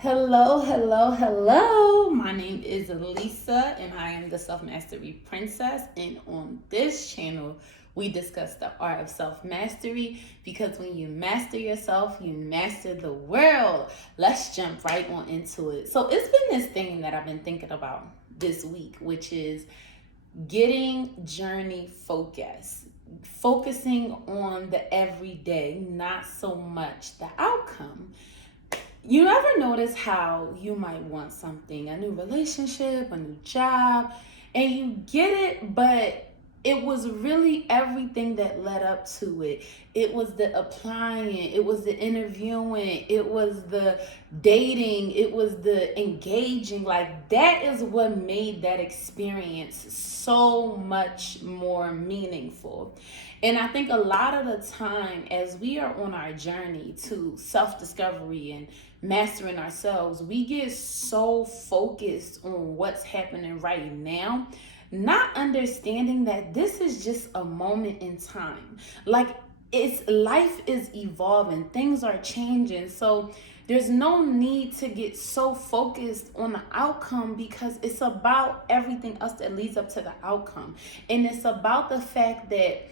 Hello, hello, hello. My name is Lisa and I am the Self Mastery Princess. And on this channel, we discuss the art of self mastery because when you master yourself, you master the world. Let's jump right on into it. So, it's been this thing that I've been thinking about this week, which is getting journey focus, focusing on the everyday, not so much the outcome. You ever notice how you might want something, a new relationship, a new job, and you get it, but it was really everything that led up to it. It was the applying, it was the interviewing, it was the dating, it was the engaging. Like, that is what made that experience so much more meaningful. And I think a lot of the time, as we are on our journey to self discovery and mastering ourselves, we get so focused on what's happening right now, not understanding that this is just a moment in time. Like, it's life is evolving, things are changing. So there's no need to get so focused on the outcome because it's about everything else that leads up to the outcome. And it's about the fact that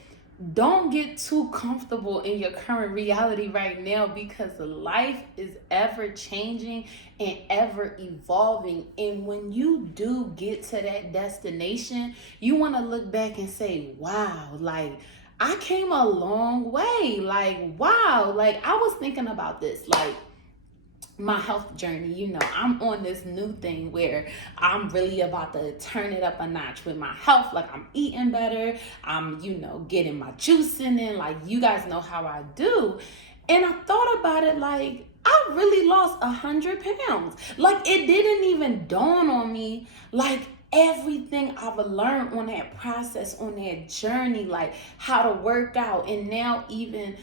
don't get too comfortable in your current reality right now because life is ever changing and ever evolving. And when you do get to that destination, you want to look back and say, wow, like I came a long way. Like, wow, like I was thinking about this. Like, my health journey, I'm on this new thing where I'm really about to turn it up a notch with my health. Like, I'm eating better, I'm getting my juicing in, like you guys know how I do. And I thought about it, like I really lost 100 pounds. Like, it didn't even dawn on me, like everything I've learned on that process, on that journey, like how to work out, and now even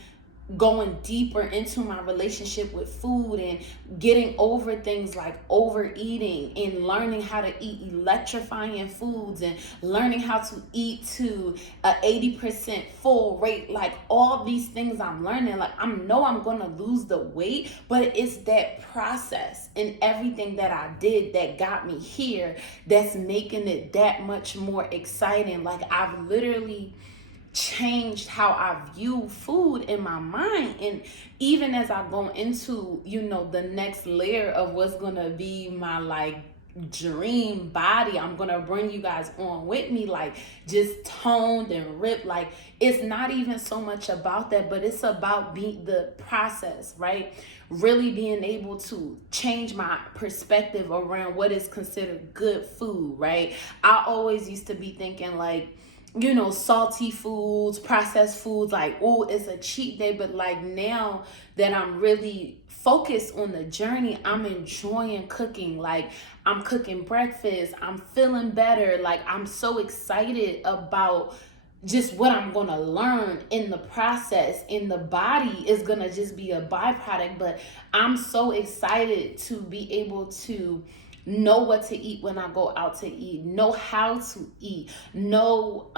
going deeper into my relationship with food and getting over things like overeating and learning how to eat electrifying foods and learning how to eat to a 80% full rate. Like, all these things I'm learning, like I'm gonna lose the weight, but it's that process and everything that I did that got me here that's making it that much more exciting. Like, I've literally changed how I view food in my mind. And even as I go into, the next layer of what's gonna be my like dream body, I'm gonna bring you guys on with me, like just toned and ripped. Like, it's not even so much about that, but it's about the process, right? Really being able to change my perspective around what is considered good food, right? I always used to be thinking like, salty foods, processed foods, like, oh, it's a cheat day. But like, now that I'm really focused on the journey, I'm enjoying cooking. Like, I'm cooking breakfast, I'm feeling better. Like, I'm so excited about just what I'm gonna learn in the process. And the body is gonna just be a byproduct, but I'm so excited to be able to know what to eat when I go out to eat, know how to eat, know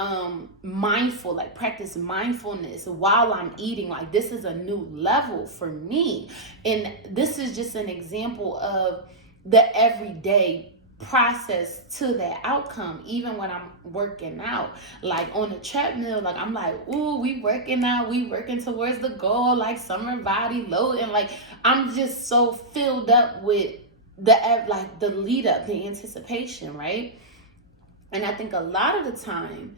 mindful, like practice mindfulness while I'm eating. Like, this is a new level for me. And this is just an example of the everyday process to that outcome. Even when I'm working out, like on the treadmill, like I'm like, ooh, we working out, we working towards the goal, like summer body load. And like, I'm just so filled up with the lead up, the anticipation, right? And I think a lot of the time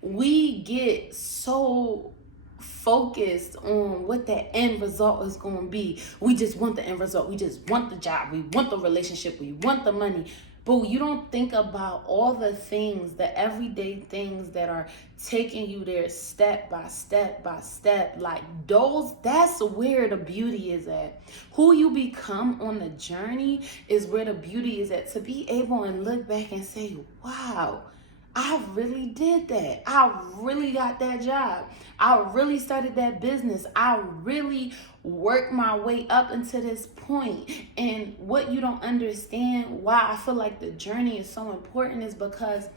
we get so focused on what that end result is going to be. We just want the end result. We just want the job. We want the relationship. We want the money. But you don't think about all the things, the everyday things that are taking you there step by step by step. Like, that's where the beauty is at. Who you become on the journey is where the beauty is at. To be able and look back and say, wow, I really did that. I really got that job. I really started that business. I really worked my way up into this point. And what you don't understand, why I feel like the journey is so important, is because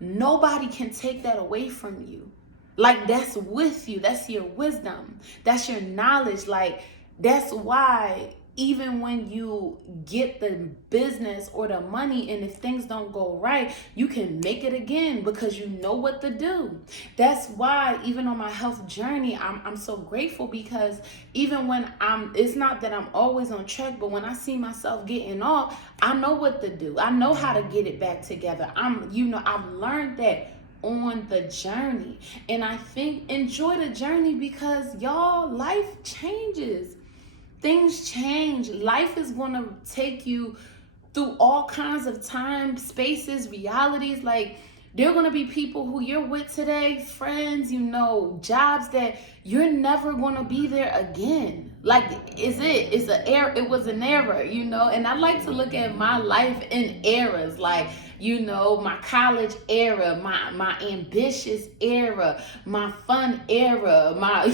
nobody can take that away from you. Like, that's with you. That's your wisdom. That's your knowledge. Like, that's why even when you get the business or the money, and if things don't go right, you can make it again because you know what to do. That's why even on my health journey, I'm so grateful, because even when it's not that I'm always on track, but when I see myself getting off, I know what to do. I know how to get it back together. I've learned that on the journey. And I think enjoy the journey, because y'all, life changes. Things change. Life is going to take you through all kinds of time, spaces, realities. Like, there are going to be people who you're with today, friends, jobs that you're never going to be there again. Like, it was an era, and I like to look at my life in eras. Like, my college era, my ambitious era, my fun era, my,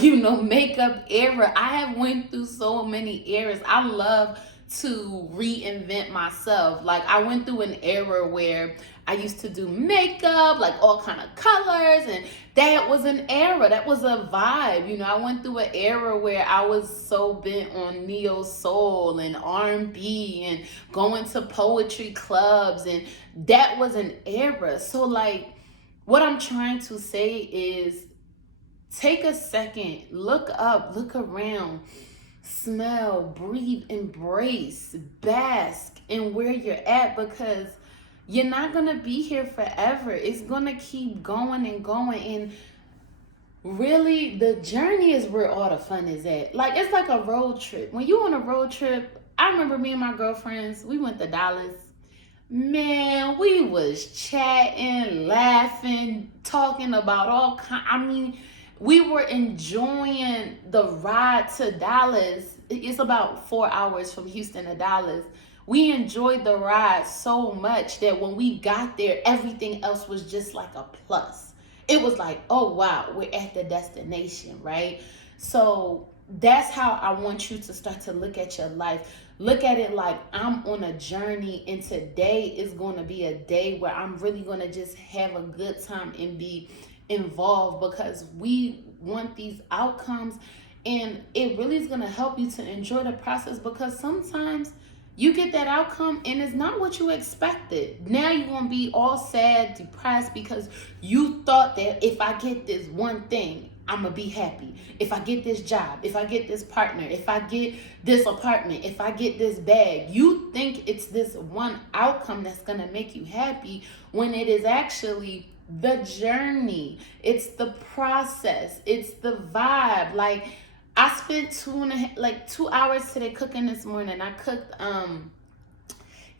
makeup era. I have went through so many eras. I love to reinvent myself. Like, I went through an era where I used to do makeup, like all kind of colors, and that was an era. That was a vibe. I went through an era where I was so bent on neo soul and R&B and going to poetry clubs, and that was an era. So, like, what I'm trying to say is, take a second, look up, look around, smell, breathe, embrace, bask in where you're at, because you're not going to be here forever. It's going to keep going and going. And really, the journey is where all the fun is at. Like, it's like a road trip. When you on a road trip, I remember me and my girlfriends, we went to Dallas. Man, we was chatting, laughing, talking about all kinds. We were enjoying the ride to Dallas. It's about 4 hours from Houston to Dallas. We enjoyed the ride so much that when we got there, everything else was just like a plus. It was like, oh wow, we're at the destination, right? So that's how I want you to start to look at your life. Look at it like, I'm on a journey, and today is going to be a day where I'm really going to just have a good time and be involved, because we want these outcomes, and it really is going to help you to enjoy the process, because sometimes you get that outcome and it's not what you expected. Now you're going to be all sad, depressed, because you thought that if I get this one thing, I'm going to be happy. If I get this job, if I get this partner, if I get this apartment, if I get this bag, you think it's this one outcome that's going to make you happy, when it is actually the journey. It's the process. It's the vibe. Like, I spent 2 hours today cooking this morning. I cooked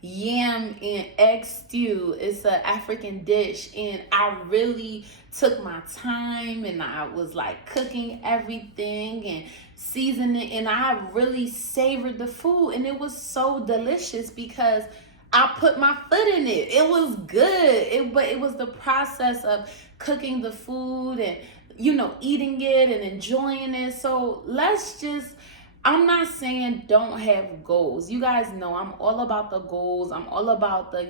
yam and egg stew. It's an African dish, and I really took my time, and I was like cooking everything and seasoning, and I really savored the food, and it was so delicious because I put my foot in it. It was good. But it was the process of cooking the food and eating it and enjoying it. So I'm not saying don't have goals. You guys know I'm all about the goals. I'm all about the,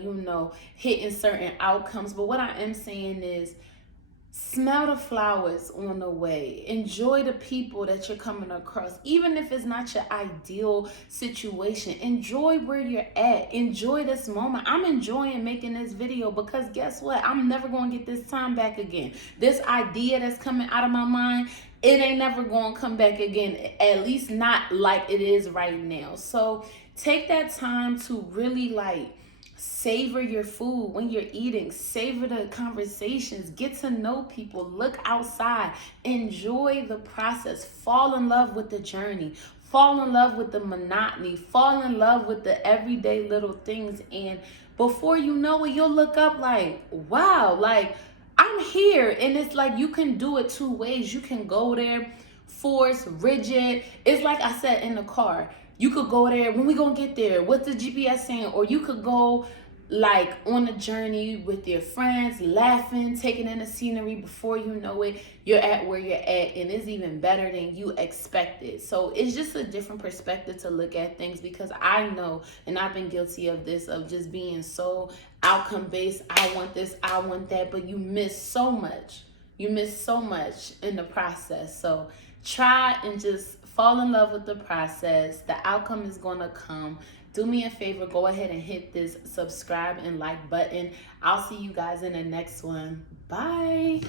hitting certain outcomes. But what I am saying is, smell the flowers on the way. Enjoy the people that you're coming across. Even if it's not your ideal situation, enjoy where you're at. Enjoy this moment. I'm enjoying making this video, because guess what? I'm never going to get this time back again. This idea that's coming out of my mind, it ain't never going to come back again. At least not like it is right now. So take that time to really savor your food when you're eating. Savor the conversations. Get to know people. Look outside. Enjoy the process. Fall in love with the journey. Fall in love with the monotony. Fall in love with the everyday little things. And before you know it, you'll look up like, wow, like, I'm here. And it's like, you can do it two ways. You can go there forced, rigid. It's like I said in the car. You could go there, when we gonna get there? What's the GPS saying? Or you could go on a journey with your friends, laughing, taking in the scenery. Before you know it, you're at where you're at, and it's even better than you expected. So it's just a different perspective to look at things, because I know, and I've been guilty of this, of just being so outcome based. I want this, I want that, but you miss so much. You miss so much in the process. So try and just fall in love with the process. The outcome is going to come. Do me a favor, go ahead and hit this subscribe and like button. I'll see you guys in the next one. Bye.